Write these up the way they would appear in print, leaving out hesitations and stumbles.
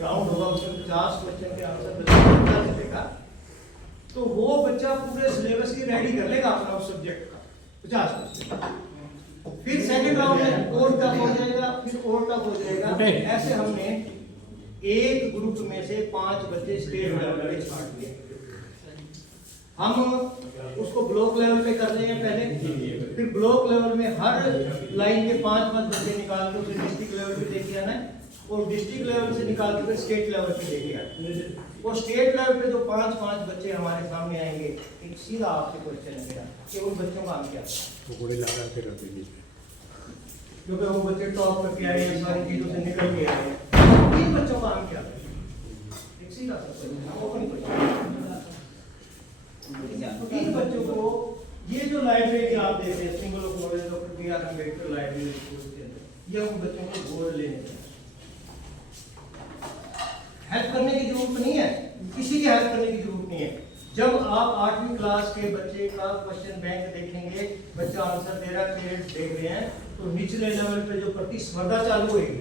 Round होगा, उसमें 50 question के आंसर बच्चा देगा, तो वो बच्चा पूरे सिलेबस की रेडी कर लेगा अपना उस सब्जेक्ट का 50 क्वेश्चन। फिर सेकंड राउंड में और टफ हो जाएगा, फिर और टफ हो जाएगा। ऐसे हमने एक ग्रुप में से 5 बच्चे स्टेट लेवल पे छांट लिए। हम उसको ब्लॉक लेवल पे कर लेंगे पहले, फिर ब्लॉक लेवल में हर लाइन के 5-5 बच्चे निकाल के उसे डिस्ट्रिक्ट लेवल पे लेके आना है, और डिस्ट्रिक्ट लेवल से निकाल के फिर स्टेट लेवल पे लेके आना है। और स्टेट लेवल पे जो 5-5 बच्चे हमारे सामने आएंगे, एक सीधा आपसे क्वेश्चन है मेरा कि उन बच्चों का हम क्या क्योंकि वो बच्चे टॉप करके आए हैं, सारी चीजों से निकल के आए हैं, इन बच्चों का हम क्या करें? एक सीधा सा क्वेश्चन, इन बच्चों को ये जो लाइब्रेरी आप देख रहे हैं, symbol of knowledge doctor B R Ambedkar library, ये उन बच्चों को गोल्ड लेने हैं। हेल्प करने की जरूरत नहीं है, किसी की हेल्प करने की जरूरत नहीं है। जब आप 8वीं क्लास के बच्चे का क्वेश्चन बैंक देखेंगे, बच्चा आंसर दे रहा है, देख रहे हैं, तो निचले लेवल पे जो प्रतिस्पर्धा चालू होगी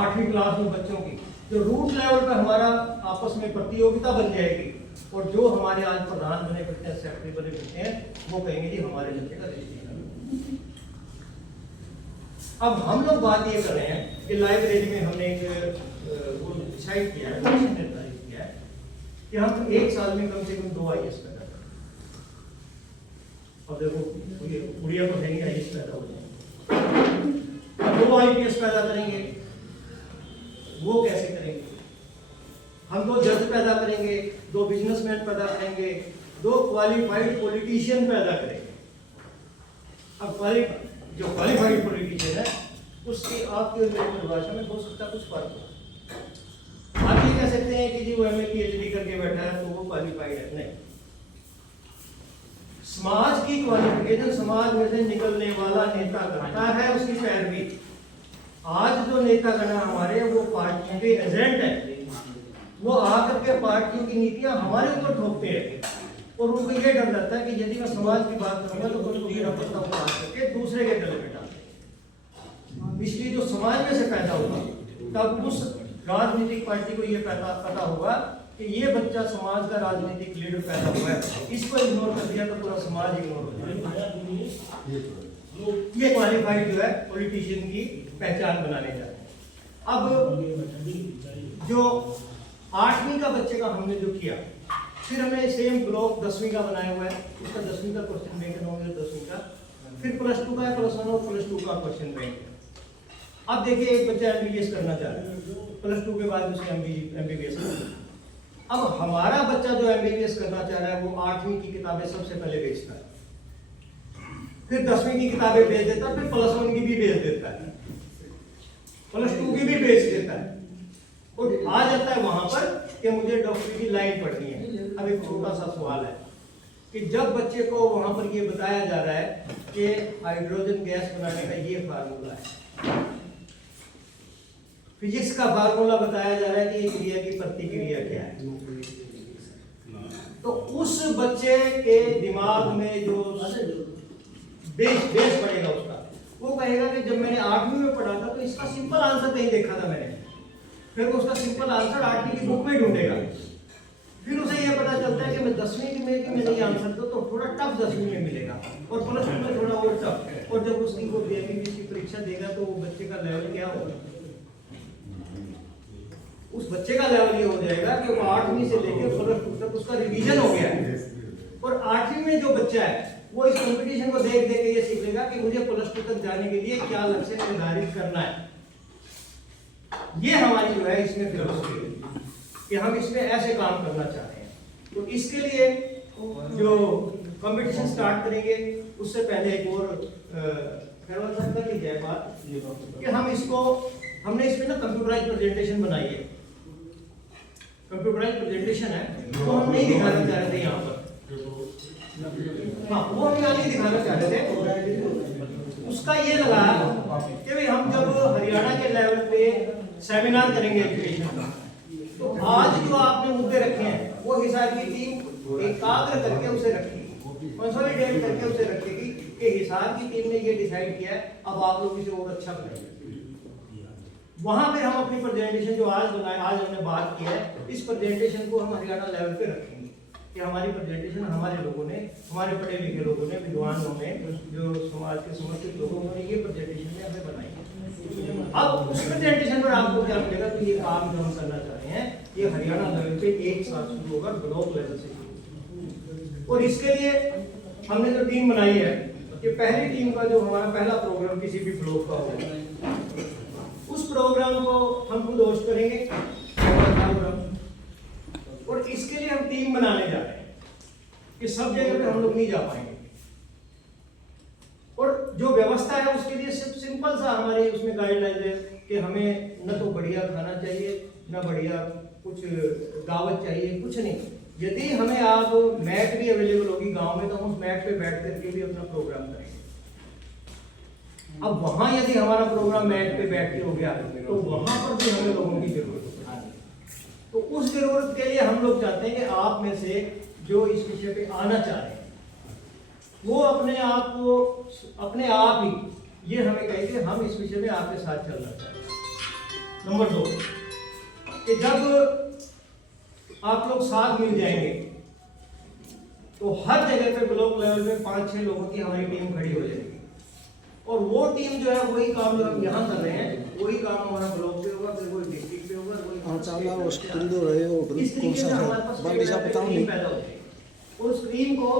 8वीं क्लास में बच्चों की, जो रूट लेवल पे हमारा आपस में प्रतियोगिता बन जाएगी, और जो हमारे आज प्रधान बने फिरते हैं, सेक्रेटरी बने फिरते हैं, वो कहेंगे जी हमारे बच्चे का रजिस्ट्रेशन। अब हम लोग बात ये कर रहे हैं कि लाइब्रेरी में हमने एक वो डिसाइड किया है, निर्धारित किया है कि हम 1 साल में कम से कम 2 IAS पैदा करें। और देखो गुड़िया को कहेंगे IAS पैदा हो जाएंगे, अब 2 IPS पैदा करेंगे, वो कैसे करेंगे? हम 2 जज पैदा करेंगे, 2 बिजनेसमैन पैदा करेंगे, 2 क्वालिफाइड पॉलिटिशियन पैदा करेंगे। अब जो क्वालिफाइड पॉलिटिशियन है उसकी आपके परिभाषा में हो सकता कुछ फर्क हो। आप ये कह सकते हैं कि जी वो MA PhD करके बैठा है तो वो क्वालिफाइड है, नहीं। समाज की क्वालिफिकेशन समाज में से निकलने वाला नेता करता है, उसकी पैरवी। आज जो नेता गण हमारे वो पार्टियों के एजेंट है, वो आकर के पार्टियों की नीतियां हमारे ऊपर थोपते हैं, और उनको ये डर लगता है कि यदि मैं समाज की बात करूंगा तो उनको मेरा पत्ता उतार करके दूसरे के गले में डाल देंगे। इसलिए जो समाज में से पैदा होगा, तब उस राजनीतिक पार्टी को ये पता होगा कि ये बच्चा समाज का राजनीतिक लीडर पैदा हुआ है, इसको इग्नोर कर दिया तो पूरा समाज इग्नोर हो जाएगा। ये क्वालिफाइड जो है पॉलिटिशियन की पहचान बनाने जा रहे हैं। अब जो 8वीं का बच्चे का हमने जो किया, फिर हमने सेम ब्लॉक 10वीं का बनाया हुआ है, उसका 10वीं का क्वेश्चन बैंक होंगे 10वीं का, फिर +2 का +1 और +2 का क्वेश्चन बैंक। अब देखिए एक बच्चा MBBS करना चाह रहा है, +2 के बाद उसे MBBS करना। अब हमारा बच्चा जो MBBS करना चाह रहा है वो 8वीं की किताबें सबसे पहले बेचता है, फिर 10वीं की किताबें बेच देता है, फिर +1 की भी बेच देता है, +2 की भी बेच देता है, और आ जाता है वहां पर कि मुझे डॉक्टरी की लाइन पढ़नी है। अब एक छोटा सा सवाल है कि जब बच्चे को वहां पर ये बताया जा रहा है कि हाइड्रोजन गैस बनाने का ये फार्मूला है, फिजिक्स का फार्मूला बताया जा रहा है कि क्रिया की प्रतिक्रिया क्या है, तो उस बच्चे के दिमाग में जो बेस पड़ेगा उसका, वो कहेगा कि जब मैंने 8वीं में पढ़ा था तो इसका सिंपल आंसर कहीं देखा था मैंने, फिर उसका सिंपल आंसर 8वीं की बुक में ढूंढेगा, फिर उसे यह पता चलता है कि मैं 10वीं में कि मैंने ये आंसर तो थोड़ा टफ 10वीं में मिलेगा, और +2 में थोड़ा और टफ, और जब उसकी वो MBBS की परीक्षा देगा तो वो बच्चे का लेवल क्या होगा? उस बच्चे का लेवल ये हो जाएगा कि वो 8वीं से लेकर +2 तक उसका रिवीजन हो गया है, और 8वीं में जो बच्चा है वो इस कंपटीशन को देख देख के ये सीख लेगा कि मुझे +2 तक जाने के लिए क्या लक्ष्य निर्धारित करना है। ये हमारी जो है इसमें फिलॉसफी है कि हम इसमें ऐसे काम करना चाह रहे हैं। तो इसके लिए जो कंपटीशन स्टार्ट करेंगे उससे पहले एक और कर ली जाए बात कि हमने इसमें ना कंप्यूटराइज प्रेजेंटेशन बनाई है। कंप्यूटराइज प्रेजेंटेशन है तो हम नहीं दिखाना चाह रहे थे यहाँ पर, हाँ वो हम यहाँ नहीं दिखाना चाह रहे थे। उसका ये लगा कि भाई हम जब हरियाणा के लेवल पे सेमिनार करेंगे एजुकेशन का, तो आज जो आपने मुद्दे रखे हैं वो हिसार की टीम एकाग्र करके उसे रखेगी, कंसोलिडेट करके उसे रखेगी कि हिसार की टीम ने ये डिसाइड किया है, अब आप लोग इसे और अच्छा करेंगे। वहां पे हम अपनी प्रेजेंटेशन जो आज बनाए, आज हमने बात की है, इस प्रेजेंटेशन को हम हरियाणा लेवल पे रखेंगे कि हमारी प्रेजेंटेशन हमारे लोगों ने, हमारे पढ़े लिखे लोगों ने, विद्वानों ने, जो समाज के समर्थित लोगों ने ये प्रेजेंटेशन में हमें बनाई है। अब उस प्रेजेंटेशन पर आपको क्या मिलेगा, तो ये काम जो हम करना चाह रहे हैं ये हरियाणा लेवल पे एक साथ शुरू होगा, ब्लॉक लेवल से शुरू। और इसके लिए हमने जो टीम बनाई है, कि पहली टीम का जो हमारा पहला प्रोग्राम किसी भी ब्लॉक का होगा, उस प्रोग्राम को हम खुद होस्ट करेंगे। और इसके लिए हम टीम बनाने जा रहे हैं कि सब जगह पे हम लोग नहीं जा पाएंगे, और जो व्यवस्था है उसके लिए सिर्फ सिंपल सा हमारी उसमें गाइडलाइन है कि हमें न तो बढ़िया खाना चाहिए, न बढ़िया कुछ दावत चाहिए, कुछ नहीं। यदि हमें आप मैट भी अवेलेबल होगी गांव में, तो हम उस मैट पे बैठ करके भी अपना प्रोग्राम करेंगे। अब वहां यदि हमारा प्रोग्राम मैट पे बैठ के हो गया, तो वहां पर भी हमें लोगों की जरूरत है। तो उस जरूरत के लिए हम लोग चाहते हैं कि आप में से जो इस विषय पे आना चाह रहे हैं, वो अपने आप ही ये हमें कहे कि हम इस विषय में आपके साथ चलना चाहते हैं। नंबर 2, कि जब आप लोग साथ मिल जाएंगे, तो हर जगह पे ब्लॉक लेवल पे 5-6 लोगों की हमारी टीम खड़ी हो जाएगी, और वो टीम जो है वही काम जो हम यहाँ कर रहे हैं, वही काम हमारा ब्लॉक पे होगा, फिर वही डिस्ट्रिक्ट पे होगा, वही इस तरीके से हमारे पास टीम पैदा होती है। उस टीम को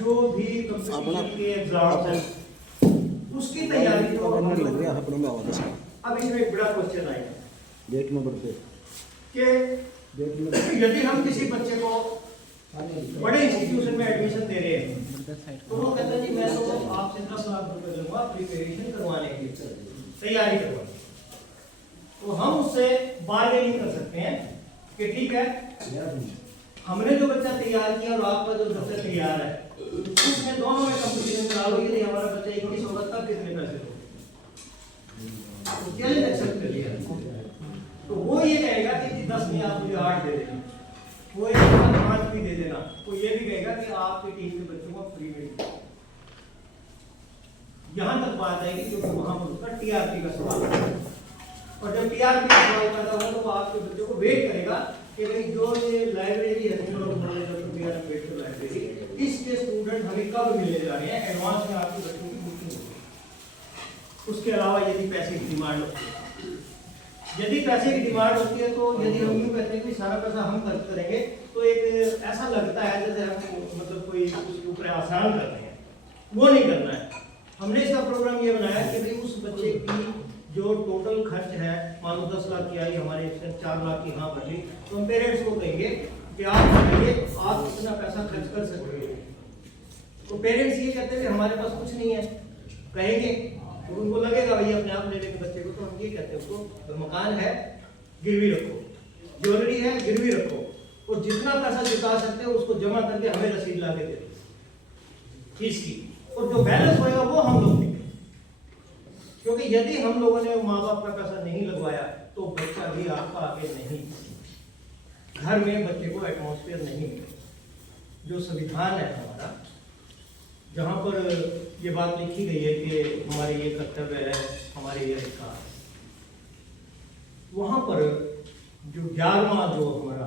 जो भी कंपटीशन के एग्जाम्स हैं उसकी तैयारी तो अब इसमें एक बड़ा क्वेश्चन आएगा डेट नंबर पे कि यदि हम किसी बच्चे को बड़े इंस्टीट्यूशन में एडमिशन दे रहे हैं, तो वो कहता है जी मैं तो आपसे 10 लाख रुपए लूंगा प्रिपरेशन करवाने के लिए, तैयारी करवाने। तो हम उससे बार्गेनिंग कर सकते हैं कि ठीक है, हमने जो बच्चा तैयार किया और आपका जो बच्चा तैयार है, उसमें दोनों में कंपटीशन करा लो। यदि हमारा बच्चा 21 होगा तब कितने पैसे दोगे, तो चैलेंज एक्सेप्ट कर लिया। तो वो ये कहेगा कि 10 नहीं आप मुझे 8 दे देना, वो एक 5 भी दे देना, वो ये भी कहेगा कि आपके टीम के बच्चों को फ्री में। यहां तक बात आएगी क्योंकि वहां पर उसका टीआरपी का सवाल है, और जब टीआरपी का सवाल पैदा होगा तो वो आपके बच्चों को वेट करेगा कि भाई जो ये लाइब्रेरी है, लाइब्रेरी, इसके स्टूडेंट हमें कब मिलने जा रहे हैं, एडवांस में आपके बच्चों की बुकिंग होगी। उसके अलावा यदि पैसे की डिमांड होती है, यदि पैसे की डिमांड होती है, तो यदि हम यूँ कहते हैं कि सारा पैसा हम खर्च करेंगे, तो एक ऐसा लगता है जैसे हम मतलब कोई उसके ऊपर आसान कर रहे हैं। वो नहीं करना है। हमने इसका प्रोग्राम ये बनाया कि भाई उस बच्चे की जो टोटल खर्च है, मान लो 10 लाख की आई, हमारे 4 लाख की यहाँ बढ़ी, तो हम पेरेंट्स को कहेंगे कि आप बताइए आप कितना पैसा खर्च कर सकते हैं। तो पेरेंट्स ये कहते हैं कि हमारे पास कुछ नहीं है, कहेंगे तो उनको लगेगा भाई अपने आप ले लेके बच्चे को, तो हम ये कहते हैं उसको मकान है गिरवी रखो, ज्वेलरी है गिरवी रखो, और जितना पैसा जुटा सकते हो उसको जमा करके हमें रसीद ला के दे दो फीस की, और जो बैलेंस होएगा वो हम लोग देंगे। क्योंकि यदि हम लोगों ने माँ बाप का पैसा नहीं लगवाया तो बच्चा भी आपका आगे नहीं, घर में बच्चे को एटमॉस्फेयर नहीं मिले। जो संविधान है हमारा, जहाँ पर ये बात लिखी गई है कि हमारे ये कर्तव्य है, हमारे ये अधिकार, वहाँ पर जो 11वां जो हमारा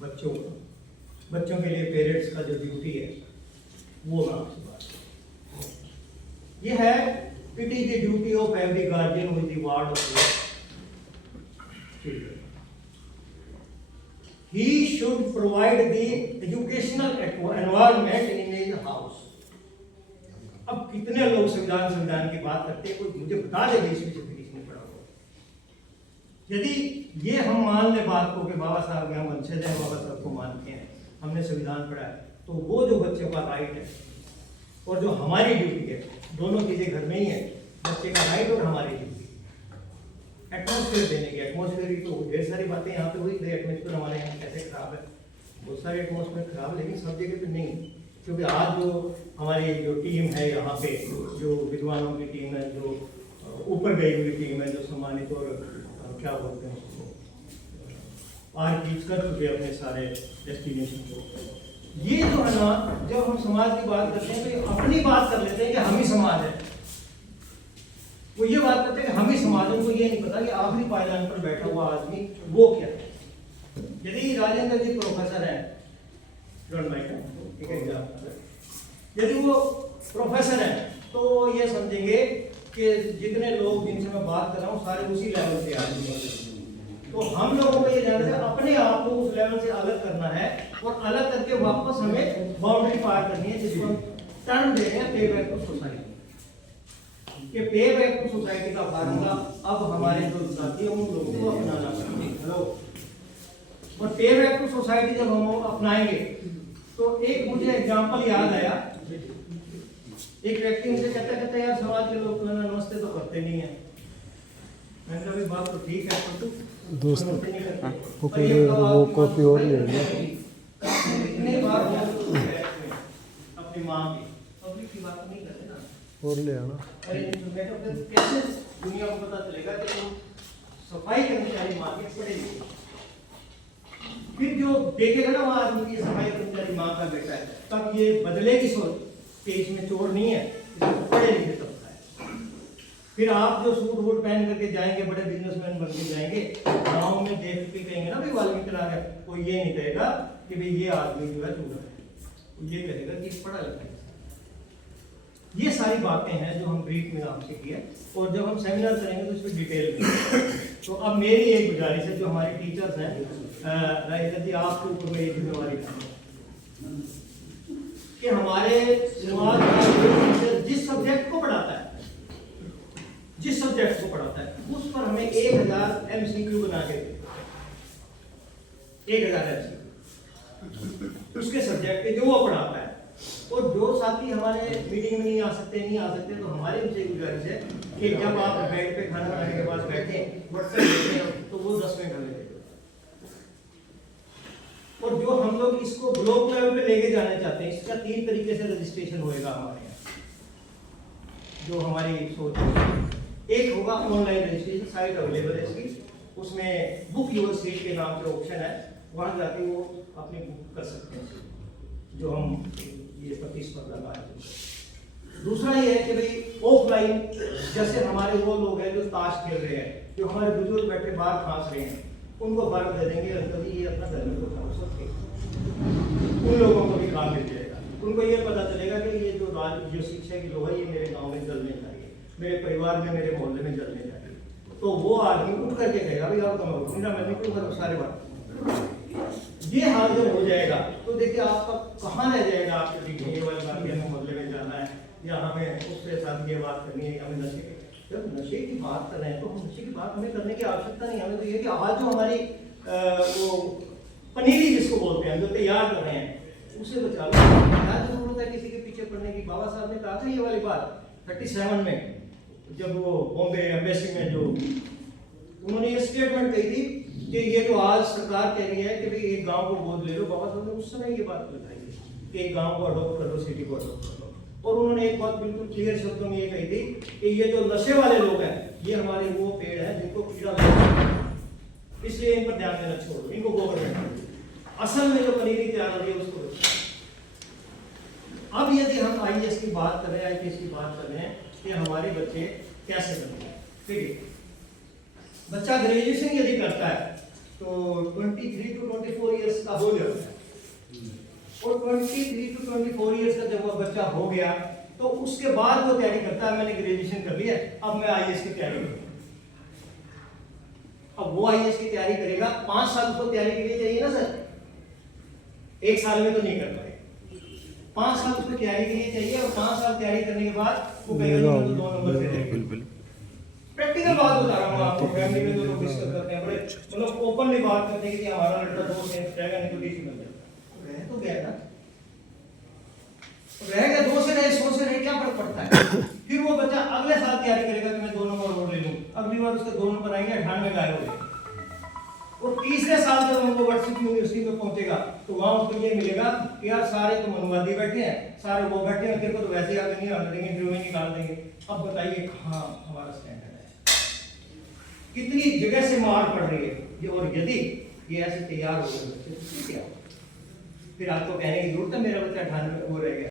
बच्चों के लिए पेरेंट्स का जो ड्यूटी है, वो मैं आपसे बात ये है, it is the duty of every guardian with the ward of children, he should provide the educational environment in his house। अब कितने लोग संविधान की बात करते हैं, कोई मुझे बता दे इस विषय पे किसने पढ़ा हो। यदि ये हम मान ले बात को कि बाबा साहब हम वंशज हैं, बाबा साहब को मानते हैं, हमने संविधान पढ़ा है, तो वो जो बच्चों का राइट है और जो हमारी ड्यूटी है, दोनों चीजें घर में ही है, बच्चे का राइट और हमारी ड्यूटी। एटमॉस्फेयर देने की, एटमॉस्फेयर की तो ढेर सारी बातें यहाँ पे हुई, एटमॉस्फेयर हमारे यहाँ कैसे खराब है, बहुत सारे एटमॉस्फेयर खराब, लेकिन सब जगह पे नहीं। क्योंकि आज जो हमारी जो टीम है यहाँ पे, जो विद्वानों की टीम है, जो ऊपर गई हुई टीम है, जो सम्मानित और क्या बोलते हैं उसको, आर्कीव कर चुके अपने सारे डेस्टिनेशन को, ये जो है ना, जब हम समाज की बात करते हैं तो अपनी बात कर लेते हैं कि हम ही समाज है। वो ये बात करते हैं कि हम ही समाज में, उनको ये नहीं पता कि आखिरी पायदान पर बैठा हुआ आदमी वो क्या है। यदि राजेंद्र जी प्रोफेसर है, यदि वो प्रोफेसर है तो ये समझेंगे कि जितने लोग जिनसे मैं बात कर रहा हूँ सारे उसी लेवल से आए। तो हम लोगों को ये जानना है अपने आप को उस लेवल से अलग करना है और अलग करके वापस हमें बाउंड्री पार करनी है, जिसको हम टर्म दे रहे हैं पे बैक टू सोसाइटी। कि पे बैक टू सोसाइटी का फार्मूला अब हमारे जो साथी हैं उन लोगों को अपनाना चाहिए। हेलो, और पे बैक टू सोसाइटी जब हम अपनाएंगे तो एक मुझे एग्जांपल याद आया। एक व्यक्ति मुझे कहते यार समाज के लोग नमस्ते तो करते नहीं है। मैंने कहा बात तो ठीक है पर तू दोस्त नहीं करते। वो कॉपी और ले लिया इतने बार अपनी माँ की पब्लिक की बात नहीं करते ना, और ले आना। अरे कैसे दुनिया को पता चलेगा कि तुम सफाई कर्मचारी माँ के पढ़े लिखे। फिर जो देखेगा ना वहाँ आदमी की सफाई कर्मचारी माँ का बेटा है, तब ये बदलेगी सोच कि इसमें चोर नहीं है, इसमें पढ़े लिखे तबका है। फिर आप जो सूट वूट पहन करके जाएंगे, बड़े बिजनेसमैन बन के जाएंगे, गाँव में देख के कहेंगे ना भाई वाल्मीकि राग है, कोई ये नहीं कहेगा कि भाई ये आदमी जो है चोर है, ये कहेगा कि पढ़ा लिखा है। ये सारी बातें हैं जो हम ब्रीफ में आपसे किए, और जब हम सेमिनार करेंगे तो इसमें डिटेल में। तो अब मेरी एक गुजारिश है, जो हमारे टीचर्स हैं, राजेंद्र जी आपके ऊपर मेरी जिम्मेवारी है कि हमारे समाज का जिस सब्जेक्ट को पढ़ाता है, जिस सब्जेक्ट को पढ़ाता है उस पर हमें 1000 MCQ बना के 1000 MCQ उसके सब्जेक्ट के जो वो पढ़ाता है। और जो साथी हमारे मीटिंग में नहीं आ सकते तो हमारी उनसे गुजारिश है कि जब आप बेड पे खाना खाने के बाद बैठे व्हाट्सएप देखें तो वो 10 मिनट हमें दे दो। और जो हम लोग इसको ब्लॉक लेवल पे लेके जाना चाहते हैं, इसका 3 तरीके से रजिस्ट्रेशन होएगा हमारे यहाँ, जो हमारी सोच है। एक होगा ऑनलाइन रजिस्ट्रेशन, साइट अवेलेबल है इसकी, उसमें बुक योर सीट के नाम से ऑप्शन है, वहां जाके वो अपनी बुक कर सकते हैं, जो हम ये प्रतिस्पर्धा का आयोजन। दूसरा ये है कि भाई ऑफलाइन, जैसे हमारे वो लोग हैं जो ताश खेल रहे हैं, जो हमारे बुजुर्ग बैठे बाहर खांस रहे हैं, उनको बर्फ दे देंगे, कभी ये अपना घर में तो खा सकते, उन लोगों को भी काम मिल जाएगा। उनको ये पता चलेगा कि ये जो शिक्षा की लोहा ये मेरे गांव में जलने चाहिए, मेरे परिवार में, मेरे मोहल्ले में जलने चाहिए। तो वो आदमी उठ करके कहेगा भाई आप मैं निकलूंगा सारे बात। ये हाल जब हो जाएगा तो देखिए आपका कहाँ रह जाएगा आपके ये वाली बात, हमें मोहल्ले में जाना है या हमें उसके साथ ये बात करनी है, हमें नशे की, जब नशे की बात कर रहे हैं तो हम नशे की बात हमें करने की आवश्यकता नहीं। हमें तो ये कि आज जो हमारी वो पनीरी जिसको बोलते हैं, जो तैयार कर रहे हैं, उसे बचा लो। क्या जरूरत है किसी के पीछे पड़ने की। बाबा साहब ने कहा था ये वाली बात 37 में, जब वो बॉम्बे एम्बेसी में जो उन्होंने ये स्टेटमेंट कही थी कि ये जो आज सरकार कह रही है कि भाई एक गांव को गोद ले लो, बाबा साहब ने उस समय ये बात बताई थी कि एक गांव को अडॉप्ट कर लो, सिटी को अडॉप्ट कर लो। और उन्होंने एक बात बिल्कुल क्लियर शब्दों में ये कही थी कि ये जो नशे वाले लोग हैं ये हमारे वो पेड़ हैं जिनको कीड़ा लगता है, इसलिए इन पर ध्यान देना छोड़ो, इनको गवर्नमेंट असल में जो पनीरी तैयार हो रही है उसको। अब यदि हम IAS की बात कर रहे हैं, IPS की बात कर रहे हैं कि हमारे बच्चे कैसे बनते हैं, ठीक है। बच्चा ग्रेजुएशन यदि करता है तो 23 to 24 इयर्स का हो जाता है, और 23 to 24 इयर्स का जब वो बच्चा हो गया तो उसके बाद वो तैयारी करता है, मैंने ग्रेजुएशन कर लिया, अब मैं IAS की तैयारी करूंगा। अब वो IAS की तैयारी करेगा, 5 साल उसको तैयारी के लिए चाहिए ना सर, 1 साल में तो नहीं कर पाएगा, 5 साल उसको तैयारी के लिए चाहिए। और 5 साल तैयारी करने के बाद वो कहेगा तो 2 नंबर से देंगे। प्रैक्टिकल बात बता रहा हूँ आपको, फैमिली में जो लोग डिस्कस करते हैं, बड़े मतलब ओपनली बात करते हैं कि हमारा लड़का 2 से जाएगा, नहीं तो 20 मिल जाएगा। रह तो गया ना, रह गया 2 से रहे 100 से रहे, क्या फर्क पड़ता है। फिर वो बच्चा अगले साल तैयारी करेगा कि मैं 2 नंबर और ले लूँ, अगली बार उसके 2 नंबर आएंगे 98 गायब हो गए। और तीसरे साल जब हमको वर्सिटी यूनिवर्सिटी में पहुंचेगा तो वहां उसको ये मिलेगा कि यार सारे तो मनुवादी बैठे हैं, सारे वो बैठे हैं, तेरे को तो वैसे ही आगे नहीं आने देंगे, इंटरव्यू में निकाल देंगे। अब बताइए कहाँ हमारा स्टैंडर्ड है, कितनी जगह से मार पड़ रही है ये। और यदि ये ऐसे तैयार हो गए बच्चे तो क्या, फिर आपको कहने की जरूरत है मेरा बच्चा 98 वो रह गया।